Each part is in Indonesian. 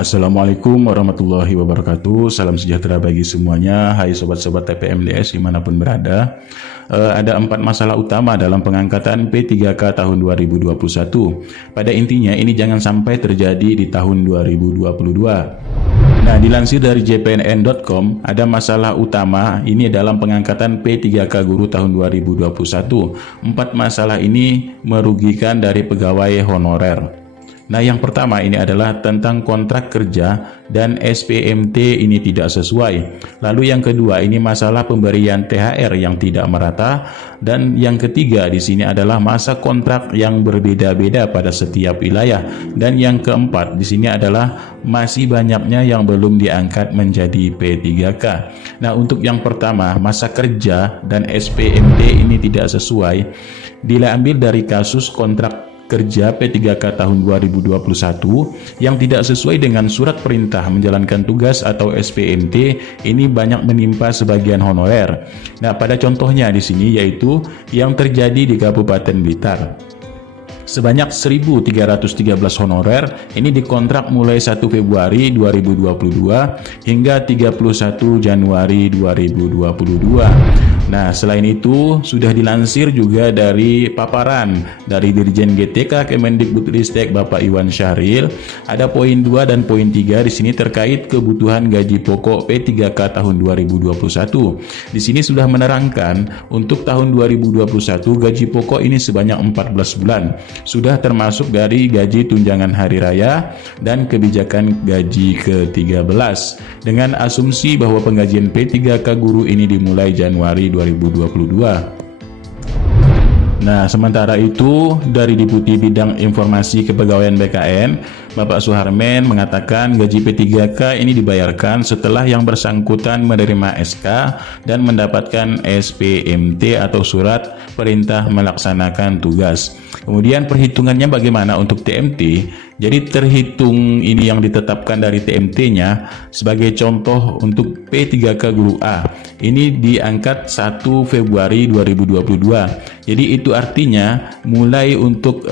Assalamualaikum warahmatullahi wabarakatuh. Salam sejahtera bagi semuanya. Hai sobat-sobat TPMDS dimanapun berada. Ada 4 masalah utama dalam pengangkatan P3K tahun 2021. Pada intinya ini jangan sampai terjadi di tahun 2022. Nah, dilansir dari jpnn.com, ada masalah utama ini dalam pengangkatan P3K guru tahun 2021. 4 masalah ini merugikan dari pegawai honorer. Nah, yang pertama ini adalah tentang kontrak kerja dan SPMT ini tidak sesuai. Lalu yang kedua ini masalah pemberian THR yang tidak merata, dan yang ketiga di sini adalah masa kontrak yang berbeda-beda pada setiap wilayah, dan yang keempat di sini adalah masih banyaknya yang belum diangkat menjadi P3K. Nah, untuk yang pertama masa kerja dan SPMT ini tidak sesuai diambil dari kasus kontrak kerja P3K tahun 2021 yang tidak sesuai dengan surat perintah menjalankan tugas atau SPMT. Ini banyak menimpa sebagian honorer. Nah, pada contohnya di sini yaitu yang terjadi di Kabupaten Blitar. Sebanyak 1.313 honorer ini dikontrak mulai 1 Februari 2022 hingga 31 Januari 2022. Nah, selain itu sudah dilansir juga dari paparan dari Dirjen GTK Kemendikbudristek Bapak Iwan Syahril, ada poin 2 dan poin 3 di sini terkait kebutuhan gaji pokok P3K tahun 2021. Di sini sudah menerangkan untuk tahun 2021 gaji pokok ini sebanyak 14 bulan. Sudah termasuk dari gaji tunjangan hari raya dan kebijakan gaji ke-13 dengan asumsi bahwa penggajian P3K guru ini dimulai Januari 2022. Nah, sementara itu dari Deputi Bidang Informasi Kepegawaian BKN, Bapak Suharmen mengatakan gaji P3K ini dibayarkan setelah yang bersangkutan menerima SK dan mendapatkan SPMT atau surat perintah melaksanakan tugas. Kemudian perhitungannya bagaimana untuk TMT? Jadi terhitung ini yang ditetapkan dari TMT-nya sebagai contoh untuk P3K Guru A. Ini diangkat 1 Februari 2022. Jadi itu artinya mulai untuk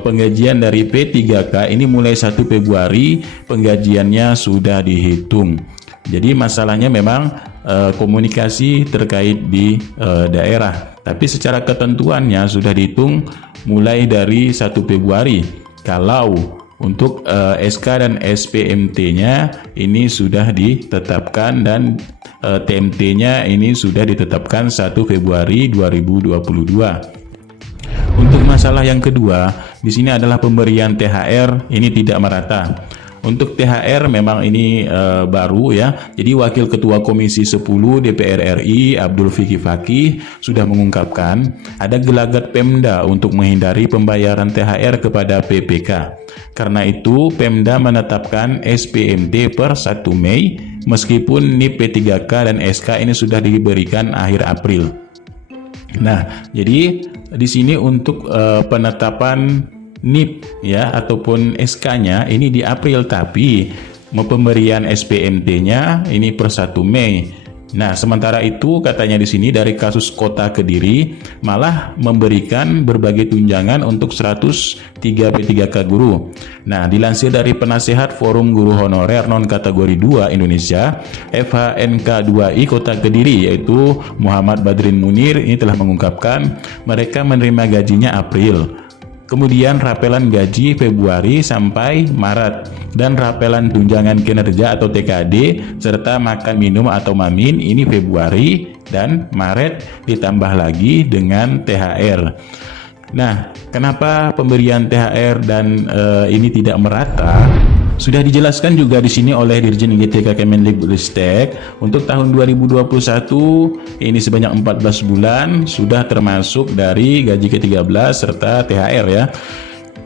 penggajian dari P3K ini mulai 1 Februari penggajiannya sudah dihitung. Jadi masalahnya memang komunikasi terkait di daerah. Tapi secara ketentuannya sudah dihitung mulai dari 1 Februari. Kalau untuk SK dan SPMT-nya ini sudah ditetapkan dan TMT-nya ini sudah ditetapkan 1 Februari 2022. Untuk masalah yang kedua, di sini adalah pemberian THR ini tidak merata. Untuk THR memang ini baru ya. Jadi Wakil Ketua Komisi 10 DPR RI Abdul Fikri Fakih sudah mengungkapkan ada gelagat Pemda untuk menghindari pembayaran THR kepada PPK. Karena itu Pemda menetapkan SPMT per 1 Mei meskipun NIP P3K dan SK ini sudah diberikan akhir April. Nah, jadi di sini untuk penetapan NIP ya ataupun SK-nya ini di April, tapi pemberian SPMT-nya ini per 1 Mei. Nah, sementara itu katanya di sini dari kasus Kota Kediri malah memberikan berbagai tunjangan untuk 103 P3K guru. Nah, dilansir dari Penasehat Forum Guru Honorer Non Kategori 2 Indonesia FHNK 2I Kota Kediri yaitu Muhammad Badrin Munir ini telah mengungkapkan mereka menerima gajinya April. Kemudian rapelan gaji Februari sampai Maret dan rapelan tunjangan kinerja atau TKD serta makan minum atau mamin ini Februari dan Maret ditambah lagi dengan THR. Nah, kenapa pemberian THR dan ini tidak merata? Sudah dijelaskan juga di sini oleh Dirjen GTK Kemendikbudristek untuk tahun 2021 ini sebanyak 14 bulan sudah termasuk dari gaji ke-13 serta THR ya.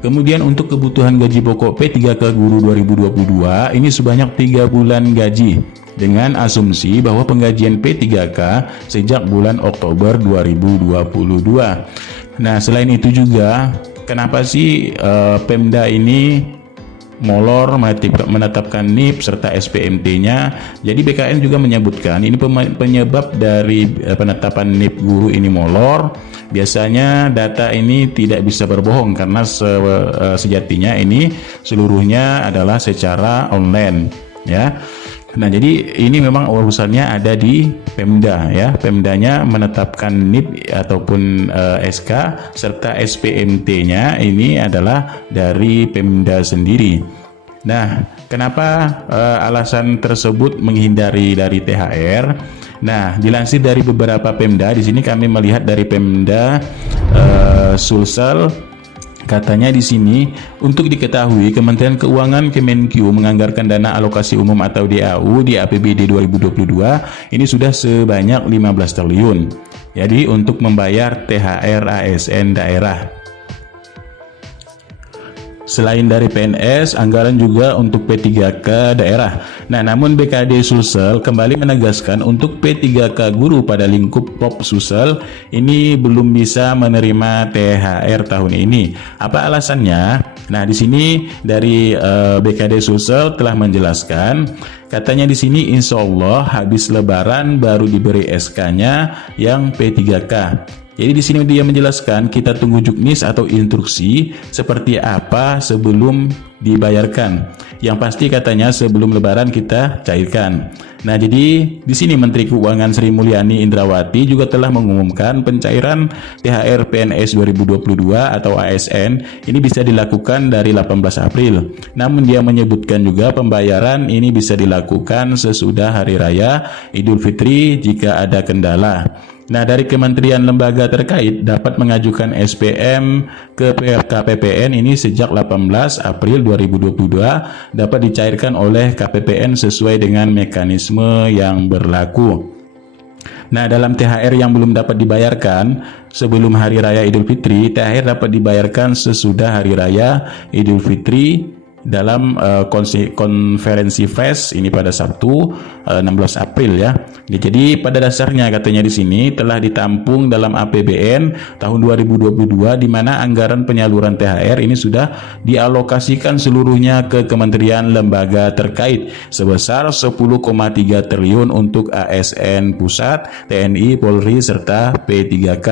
Kemudian untuk kebutuhan gaji pokok P3K guru 2022 ini sebanyak 3 bulan gaji dengan asumsi bahwa penggajian P3K sejak bulan Oktober 2022. Nah, selain itu juga kenapa sih Pemda ini molor, menetapkan NIP serta SPMT-nya. Jadi BKN juga menyebutkan ini penyebab dari penetapan NIP guru ini molor. Biasanya data ini tidak bisa berbohong karena sejatinya ini seluruhnya adalah secara online, ya. Nah, jadi ini memang urusannya ada di Pemda, ya. Pemdanya menetapkan NIP ataupun SK serta SPMT-nya ini adalah dari Pemda sendiri. Nah, kenapa alasan tersebut menghindari dari THR? Nah, dilansir dari beberapa Pemda, di sini kami melihat dari Pemda Sulsel. Katanya di sini, untuk diketahui Kementerian Keuangan Kemenkyu menganggarkan dana alokasi umum atau DAU di APBD 2022 ini sudah sebanyak 15 triliun. Jadi untuk membayar THR ASN daerah. Selain dari PNS, anggaran juga untuk P3K daerah. Nah, namun BKD Sulsel kembali menegaskan untuk P3K guru pada lingkup POP Sulsel ini belum bisa menerima THR tahun ini. Apa alasannya? Nah, di sini dari BKD Sulsel telah menjelaskan, katanya di sini insya Allah habis Lebaran baru diberi SK-nya yang P3K. Jadi di sini dia menjelaskan kita tunggu juknis atau instruksi seperti apa sebelum dibayarkan. Yang pasti katanya sebelum Lebaran kita cairkan. Nah, jadi di sini Menteri Keuangan Sri Mulyani Indrawati juga telah mengumumkan pencairan THR PNS 2022 atau ASN ini bisa dilakukan dari 18 April. Namun dia menyebutkan juga pembayaran ini bisa dilakukan sesudah Hari Raya Idul Fitri jika ada kendala. Nah, dari kementerian lembaga terkait dapat mengajukan SPM ke KPPN ini sejak 18 April 2022 dapat dicairkan oleh KPPN sesuai dengan mekanisme yang berlaku. Nah, dalam THR yang belum dapat dibayarkan sebelum Hari Raya Idul Fitri, THR dapat dibayarkan sesudah Hari Raya Idul Fitri dalam konferensi pers ini pada Sabtu 16 April ya. Jadi pada dasarnya katanya di sini telah ditampung dalam APBN tahun 2022 di mana anggaran penyaluran THR ini sudah dialokasikan seluruhnya ke kementerian lembaga terkait sebesar 10,3 triliun untuk ASN pusat, TNI, Polri serta P3K.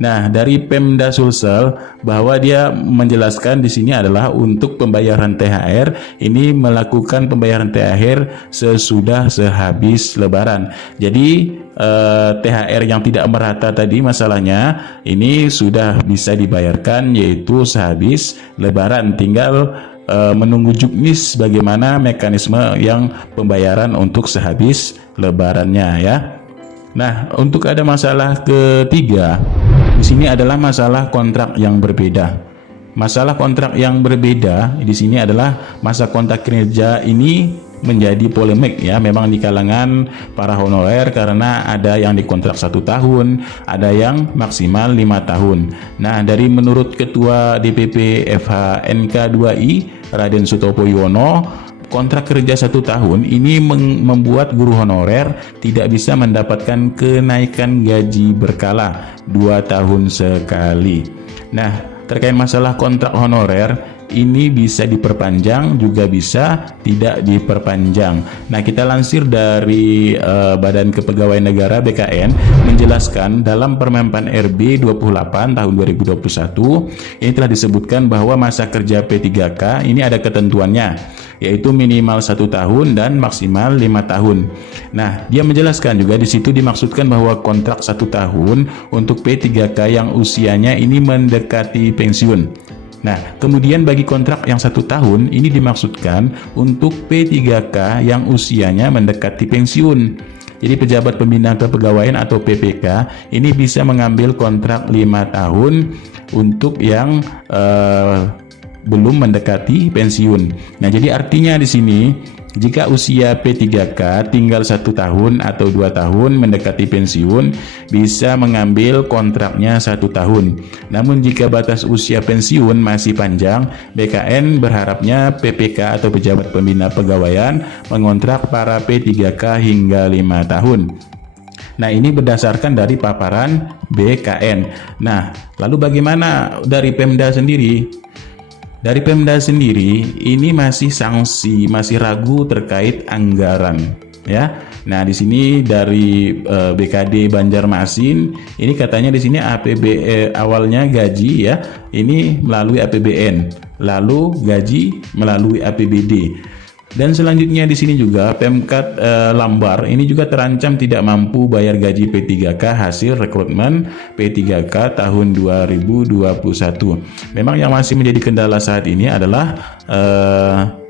Nah, dari Pemda Sulsel bahwa dia menjelaskan di sini adalah untuk pembayaran THR ini melakukan pembayaran THR sehabis Lebaran. Jadi THR yang tidak merata tadi masalahnya ini sudah bisa dibayarkan yaitu sehabis Lebaran, tinggal menunggu juknis bagaimana mekanisme yang pembayaran untuk sehabis Lebarannya ya. Nah, untuk ada masalah ketiga di sini adalah masalah kontrak yang berbeda. Masalah kontrak yang berbeda di sini adalah masa kontrak kerja ini menjadi polemik ya, memang di kalangan para honorer karena ada yang dikontrak 1 tahun, ada yang maksimal 5 tahun. Nah, dari menurut Ketua DPP FHNK 2I Raden Sutopo Yuwono, kontrak kerja 1 tahun ini membuat guru honorer tidak bisa mendapatkan kenaikan gaji berkala 2 tahun sekali. Nah, terkait masalah kontrak honorer ini bisa diperpanjang juga bisa tidak diperpanjang. Nah, kita lansir dari Badan Kepegawaian Negara BKN menjelaskan dalam Permenpan RB 28 tahun 2021 ini telah disebutkan bahwa masa kerja P3K ini ada ketentuannya, yaitu minimal 1 tahun dan maksimal 5 tahun. Nah, dia menjelaskan juga di situ dimaksudkan bahwa kontrak 1 tahun untuk P3K yang usianya ini mendekati pensiun. Nah, kemudian bagi kontrak yang 1 tahun ini dimaksudkan untuk P3K yang usianya mendekati pensiun. Jadi pejabat pembina kepegawaian atau PPK ini bisa mengambil kontrak 5 tahun untuk yang belum mendekati pensiun. Nah, jadi artinya di sini jika usia P3K tinggal 1 tahun atau 2 tahun mendekati pensiun, bisa mengambil kontraknya 1 tahun. Namun jika batas usia pensiun masih panjang, BKN berharapnya PPK atau pejabat pembina pegawaian mengontrak para P3K hingga 5 tahun. Nah, ini berdasarkan dari paparan BKN. Nah, lalu bagaimana dari Pemda sendiri? Dari Pemda sendiri ini masih ragu terkait anggaran, ya. Nah, di sini dari BKD Banjarmasin ini katanya di sini awalnya gaji ya, ini melalui APBN, lalu gaji melalui APBD. Dan selanjutnya di sini juga Pemkad Lambar ini juga terancam tidak mampu bayar gaji P3K hasil rekrutmen P3K tahun 2021. Memang yang masih menjadi kendala saat ini adalah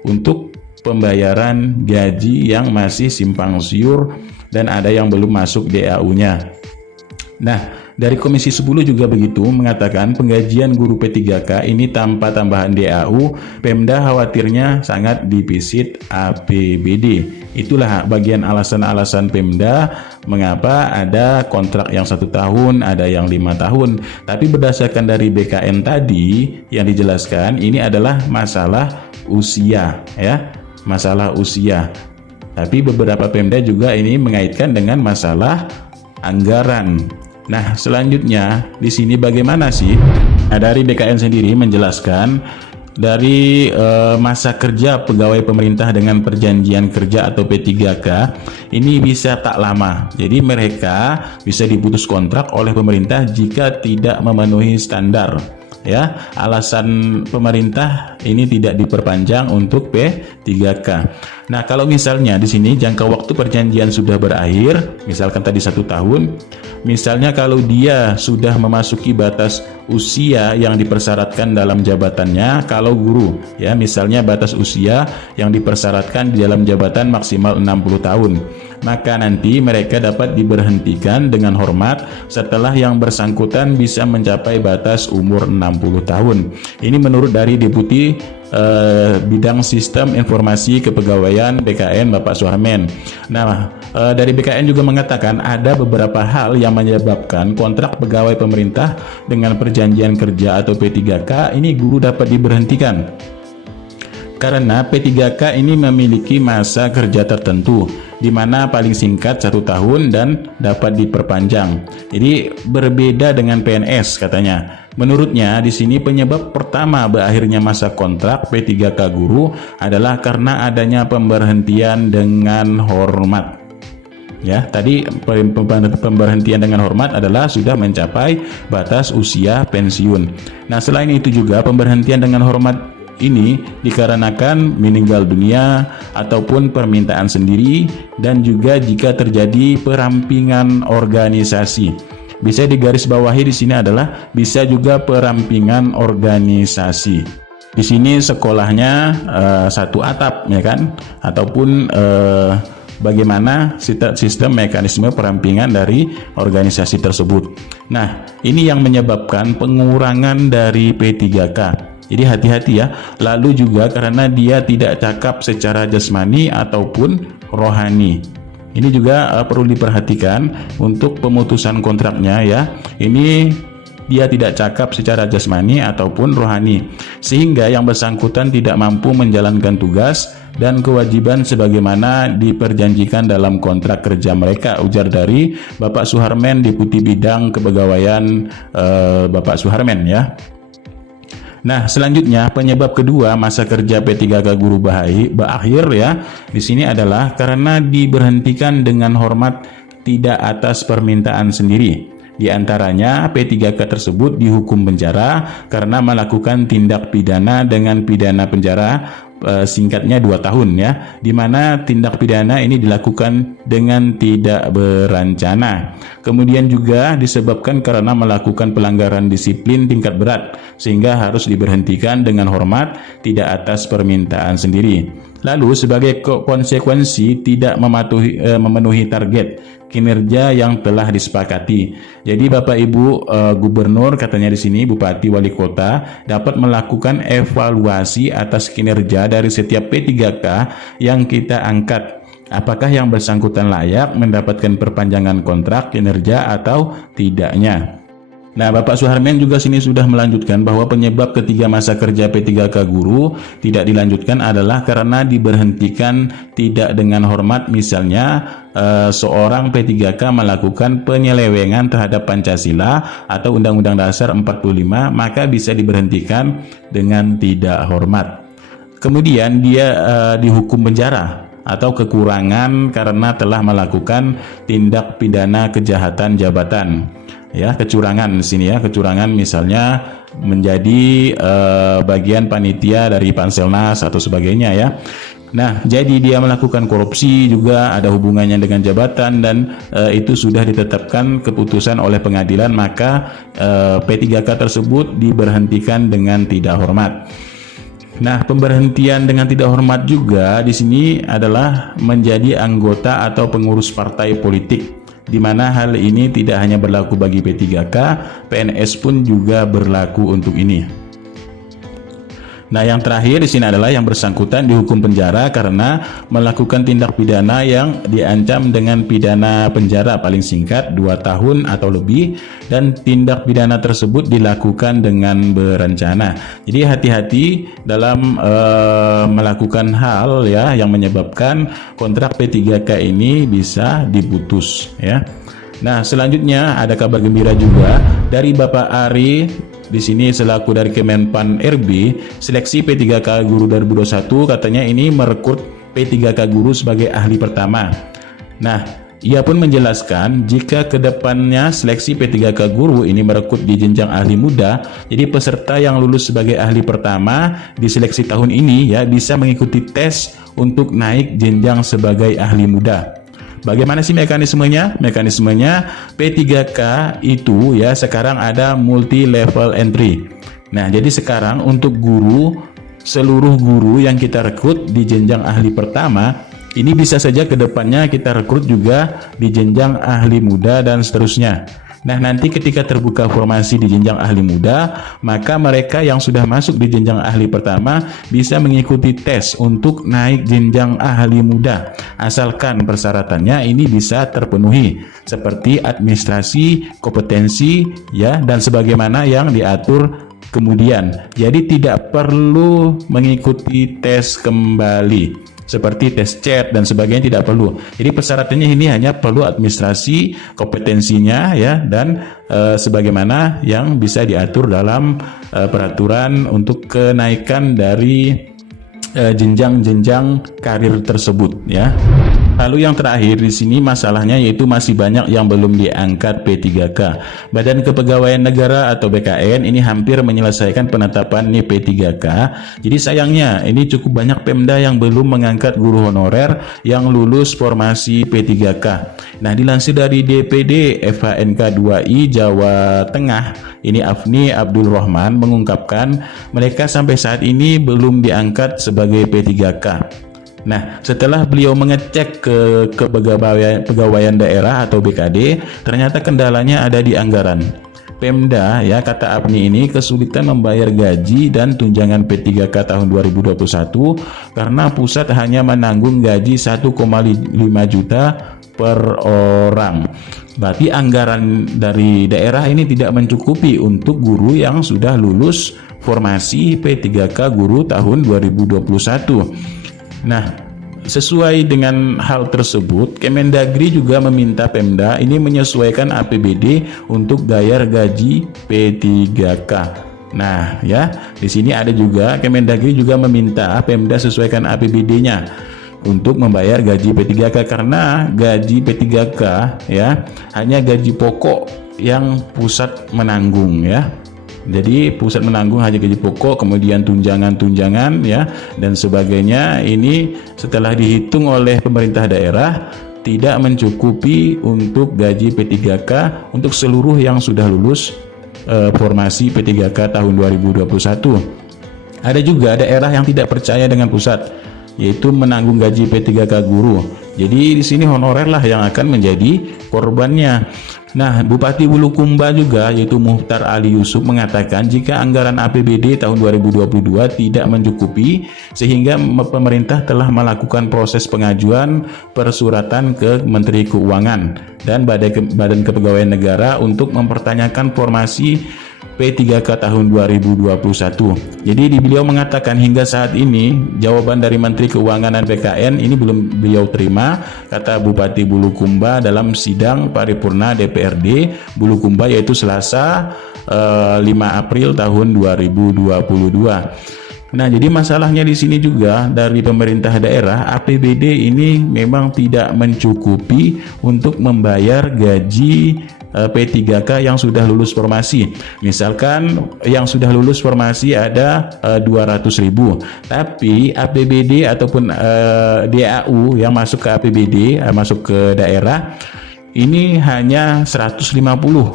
untuk pembayaran gaji yang masih simpang siur dan ada yang belum masuk DAU-nya. Nah, dari Komisi 10 juga begitu mengatakan penggajian guru P3K ini tanpa tambahan DAU, Pemda khawatirnya sangat defisit APBD. Itulah bagian alasan-alasan Pemda mengapa ada kontrak yang 1 tahun, ada yang 5 tahun. Tapi berdasarkan dari BKN tadi yang dijelaskan, ini adalah masalah usia, ya, masalah usia. Tapi beberapa Pemda juga ini mengaitkan dengan masalah anggaran. Nah, selanjutnya di sini bagaimana sih? Nah, dari BKN sendiri menjelaskan dari masa kerja pegawai pemerintah dengan perjanjian kerja atau P3K ini bisa tak lama. Jadi mereka bisa diputus kontrak oleh pemerintah jika tidak memenuhi standar. Ya, alasan pemerintah ini tidak diperpanjang untuk P3K. Nah, kalau misalnya di sini jangka waktu perjanjian sudah berakhir, misalkan tadi 1 tahun, misalnya kalau dia sudah memasuki batas usia yang dipersyaratkan dalam jabatannya, kalau guru, ya, misalnya batas usia yang dipersyaratkan di dalam jabatan maksimal 60 tahun, maka nanti mereka dapat diberhentikan dengan hormat setelah yang bersangkutan bisa mencapai batas umur 60 tahun. Ini menurut dari Deputi Bidang Sistem Informasi Kepegawaian BKN Bapak Suharmen. Nah, dari BKN juga mengatakan ada beberapa hal yang menyebabkan kontrak pegawai pemerintah dengan perjanjian kerja atau P3K ini guru dapat diberhentikan. Karena P3K ini memiliki masa kerja tertentu, di mana paling singkat 1 tahun dan dapat diperpanjang. Jadi berbeda dengan PNS katanya. Menurutnya di sini penyebab pertama berakhirnya masa kontrak P3K guru adalah karena adanya pemberhentian dengan hormat. Ya, tadi pemberhentian dengan hormat adalah sudah mencapai batas usia pensiun. Nah, selain itu juga pemberhentian dengan hormat ini dikarenakan meninggal dunia ataupun permintaan sendiri dan juga jika terjadi perampingan organisasi. Bisa digarisbawahi di sini adalah bisa juga perampingan organisasi. Di sini sekolahnya satu atap, ya kan? Ataupun bagaimana sistem mekanisme perampingan dari organisasi tersebut. Nah, ini yang menyebabkan pengurangan dari P3K. Jadi hati-hati ya. Lalu juga karena dia tidak cakap secara jasmani ataupun rohani. Ini juga perlu diperhatikan untuk pemutusan kontraknya ya. Ini dia tidak cakap secara jasmani ataupun rohani, sehingga yang bersangkutan tidak mampu menjalankan tugas dan kewajiban sebagaimana diperjanjikan dalam kontrak kerja mereka, ujar dari Bapak Suharmen, Deputi Bidang Kepegawaian Bapak Suharmen ya. Nah, selanjutnya penyebab kedua masa kerja P3K guru berakhir ya. Di sini adalah karena diberhentikan dengan hormat tidak atas permintaan sendiri. Di antaranya P3K tersebut dihukum penjara karena melakukan tindak pidana dengan pidana penjara singkatnya 2 tahun ya, di mana tindak pidana ini dilakukan dengan tidak berencana. Kemudian juga disebabkan karena melakukan pelanggaran disiplin tingkat berat sehingga harus diberhentikan dengan hormat tidak atas permintaan sendiri. Lalu sebagai konsekuensi tidak memenuhi target kinerja yang telah disepakati. Jadi Bapak Ibu Gubernur katanya di sini, Bupati Wali Kota dapat melakukan evaluasi atas kinerja dari setiap P3K yang kita angkat. Apakah yang bersangkutan layak mendapatkan perpanjangan kontrak kinerja atau tidaknya. Nah, Bapak Suharmen juga sini sudah melanjutkan bahwa penyebab ketiga masa kerja P3K guru tidak dilanjutkan adalah karena diberhentikan tidak dengan hormat. Misalnya seorang P3K melakukan penyelewengan terhadap Pancasila atau Undang-Undang Dasar 45, maka bisa diberhentikan dengan tidak hormat. Kemudian dia dihukum penjara atau kekurangan karena telah melakukan tindak pidana kejahatan jabatan. Ya, kecurangan di sini ya, kecurangan misalnya menjadi bagian panitia dari Panselnas atau sebagainya ya. Nah, jadi dia melakukan korupsi juga ada hubungannya dengan jabatan dan itu sudah ditetapkan keputusan oleh pengadilan, maka P3K tersebut diberhentikan dengan tidak hormat. Nah, pemberhentian dengan tidak hormat juga di sini adalah menjadi anggota atau pengurus partai politik, di mana hal ini tidak hanya berlaku bagi P3K, PNS pun juga berlaku untuk ini. Nah, yang terakhir di sini adalah yang bersangkutan dihukum penjara karena melakukan tindak pidana yang diancam dengan pidana penjara paling singkat 2 tahun atau lebih, dan tindak pidana tersebut dilakukan dengan berencana. Jadi hati-hati dalam melakukan hal ya yang menyebabkan kontrak P3K ini bisa diputus ya. Nah, selanjutnya ada kabar gembira juga dari Bapak Ari. Di sini selaku dari Kemenpan RB, seleksi P3K Guru 2021 katanya ini merekrut P3K Guru sebagai ahli pertama. Nah, ia pun menjelaskan jika kedepannya seleksi P3K Guru ini merekrut di jenjang ahli muda, jadi peserta yang lulus sebagai ahli pertama di seleksi tahun ini ya bisa mengikuti tes untuk naik jenjang sebagai ahli muda. Bagaimana sih mekanismenya? Mekanismenya P3K itu ya sekarang ada multi level entry. Nah, jadi sekarang untuk guru, seluruh guru yang kita rekrut di jenjang ahli pertama, ini bisa saja ke depannya kita rekrut juga di jenjang ahli muda dan seterusnya. Nah, nanti ketika terbuka formasi di jenjang ahli muda, maka mereka yang sudah masuk di jenjang ahli pertama bisa mengikuti tes untuk naik jenjang ahli muda, asalkan persyaratannya ini bisa terpenuhi seperti administrasi, kompetensi ya, dan sebagaimana yang diatur kemudian. Jadi tidak perlu mengikuti tes kembali seperti tes chat dan sebagainya, tidak perlu. Jadi persyaratannya ini hanya perlu administrasi, kompetensinya ya, dan sebagaimana yang bisa diatur dalam peraturan untuk kenaikan dari jenjang-jenjang karir tersebut ya. Lalu yang terakhir di sini masalahnya yaitu masih banyak yang belum diangkat P3K. Badan Kepegawaian Negara atau BKN ini hampir menyelesaikan penetapan nih P3K. Jadi sayangnya ini cukup banyak Pemda yang belum mengangkat guru honorer yang lulus formasi P3K. Nah, dilansir dari DPD FHNK 2I Jawa Tengah, ini Afni Abdul Rahman mengungkapkan mereka sampai saat ini belum diangkat sebagai P3K. Nah, setelah beliau mengecek ke Kepegawaian Daerah atau BKD, ternyata kendalanya ada di anggaran. Pemda ya, kata Afni ini kesulitan membayar gaji dan tunjangan P3K tahun 2021 karena pusat hanya menanggung gaji 1,5 juta per orang. Berarti anggaran dari daerah ini tidak mencukupi untuk guru yang sudah lulus formasi P3K guru tahun 2021. Nah, sesuai dengan hal tersebut, Kemendagri juga meminta Pemda ini menyesuaikan APBD untuk bayar gaji P3K. Nah, ya, di sini ada juga Kemendagri juga meminta Pemda sesuaikan APBD-nya untuk membayar gaji P3K karena gaji P3K ya hanya gaji pokok yang pusat menanggung ya. Jadi pusat menanggung hanya gaji pokok, kemudian tunjangan-tunjangan ya dan sebagainya. Ini setelah dihitung oleh pemerintah daerah tidak mencukupi untuk gaji P3K untuk seluruh yang sudah lulus formasi P3K tahun 2021. Ada juga daerah yang tidak percaya dengan pusat, yaitu menanggung gaji P3K guru. Jadi di sini honorer lah yang akan menjadi korbannya. Nah, Bupati Bulukumba juga yaitu Muhtar Ali Yusuf mengatakan jika anggaran APBD tahun 2022 tidak mencukupi sehingga pemerintah telah melakukan proses pengajuan persuratan ke Menteri Keuangan dan Badan Kepegawaian Negara untuk mempertanyakan formasi P3K tahun 2021. Jadi beliau mengatakan hingga saat ini jawaban dari Menteri Keuangan dan BKN ini belum beliau terima, kata Bupati Bulukumba dalam sidang paripurna DPRD Bulukumba yaitu Selasa 5 April tahun 2022. Nah, jadi masalahnya di sini juga dari pemerintah daerah APBD ini memang tidak mencukupi untuk membayar gaji P3K yang sudah lulus formasi. Misalkan yang sudah lulus formasi ada 200.000, tapi APBD ataupun DAU yang masuk ke APBD masuk ke daerah ini hanya 150,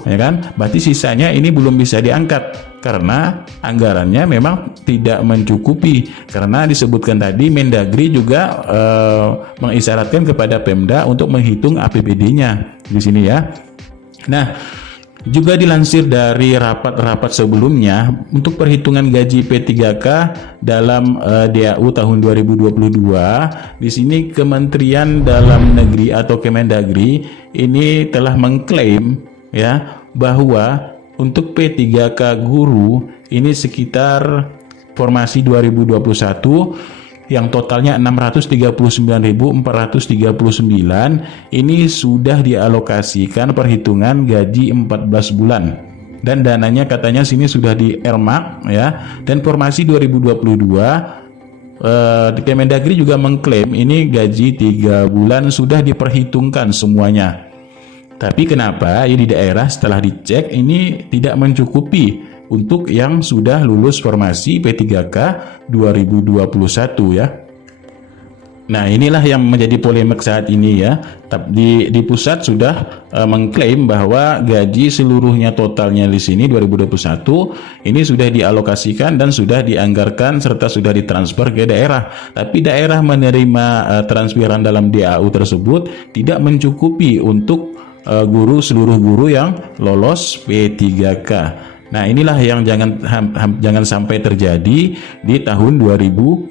ya kan? Berarti sisanya ini belum bisa diangkat karena anggarannya memang tidak mencukupi. Karena disebutkan tadi Mendagri juga mengisyaratkan kepada Pemda untuk menghitung APBD-nya di sini ya. Nah, juga dilansir dari rapat-rapat sebelumnya untuk perhitungan gaji P3K dalam DAU tahun 2022, di sini Kementerian Dalam Negeri atau Kemendagri ini telah mengklaim ya bahwa untuk P3K guru ini sekitar formasi 2021 yang totalnya 639.439 ini sudah dialokasikan perhitungan gaji 14 bulan dan dananya katanya sini sudah di Ermak ya. Dan formasi 2022 Kemendagri juga mengklaim ini gaji 3 bulan sudah diperhitungkan semuanya. Tapi kenapa di daerah setelah dicek ini tidak mencukupi untuk yang sudah lulus formasi P3K 2021 ya. Nah, inilah yang menjadi polemik saat ini ya. Di pusat sudah mengklaim bahwa gaji seluruhnya totalnya di sini 2021 ini sudah dialokasikan dan sudah dianggarkan serta sudah ditransfer ke daerah. Tapi daerah menerima transferan dalam DAU tersebut tidak mencukupi untuk seluruh guru yang lolos P3K. Nah, inilah yang jangan sampai terjadi di tahun 2022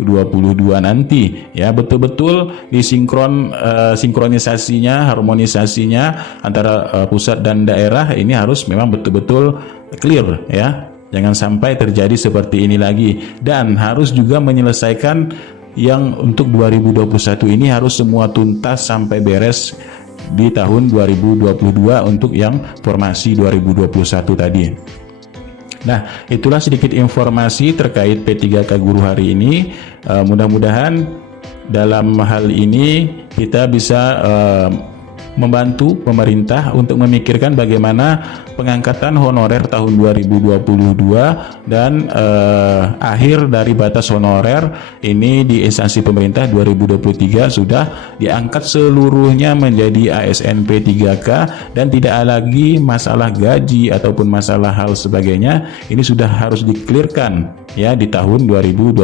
nanti ya. Betul-betul sinkronisasinya, harmonisasinya antara pusat dan daerah ini harus memang betul-betul clear ya. Jangan sampai terjadi seperti ini lagi, dan harus juga menyelesaikan yang untuk 2021 ini harus semua tuntas sampai beres di tahun 2022 untuk yang formasi 2021 tadi. Nah, itulah sedikit informasi terkait P3K guru hari ini. Mudah-mudahan dalam hal ini kita bisa membantu pemerintah untuk memikirkan bagaimana pengangkatan honorer tahun 2022 dan akhir dari batas honorer ini di instansi pemerintah 2023 sudah diangkat seluruhnya menjadi ASN P3K dan tidak lagi masalah gaji ataupun masalah hal sebagainya. Ini sudah harus diklirkan ya di tahun 2022.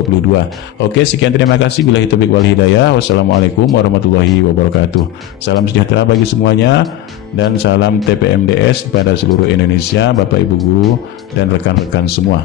Oke, sekian, terima kasih. Billahi taufiq wal hidayah. Wassalamualaikum warahmatullahi wabarakatuh. Salam sejahtera bagi semuanya dan salam TPMDS pada seluruh Indonesia, Bapak Ibu guru dan rekan-rekan semua.